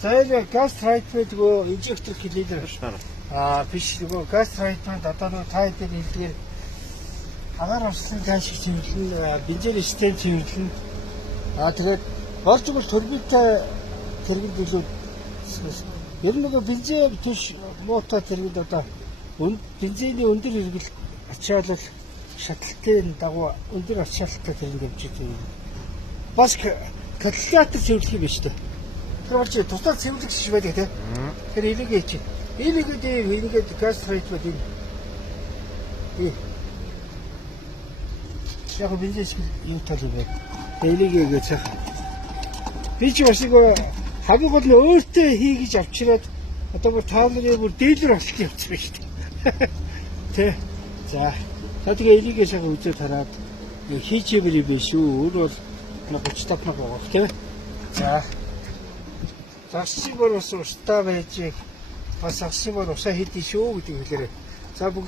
За энэ газ трайтмент нөгөө инжектор клинер биш нөгөө газ трайтмент одоо нөгөө таа дээр хэлдгээр агаар орслын газ шиг цэвэрлэн бензин систем цэвэрлэн тэгээд болж игэл турбинтай тэрэгд илүү ер нь нөгөө бензин тийш мотор тэрэгд одоо бензиний өндөр хэрэгэл ачаалал шатлалтын дагуу өндөр ачаалттай тэрэгд явж байгаа. Бас катализатор цэвэрлэх юм биш үү? Тэр бол чи тусдаа цэвэрлэх шиг байдаг тийм. Тэр илгээ чи. Илгээд газ трайтмент энэ. Яг бензин шиг юу тал юм бэ? Илгээгээ цаах. Би ч бас нэг хамгийн гол нь өөртөө хийгэж авчираад одоо бүр та нарын бүр дээлэр болчих явчихсан шүү дээ. Тэ. За. Тэгээ илгээ шага үзээд хараад хийчээвэр биш үү? Өөр бол 35 мянга байгаа тийм. За. Загсыг бол бас устдаа байж бас загсыг бол усаа хийдэж шүү гэдэг хэлээрээ. За бүгд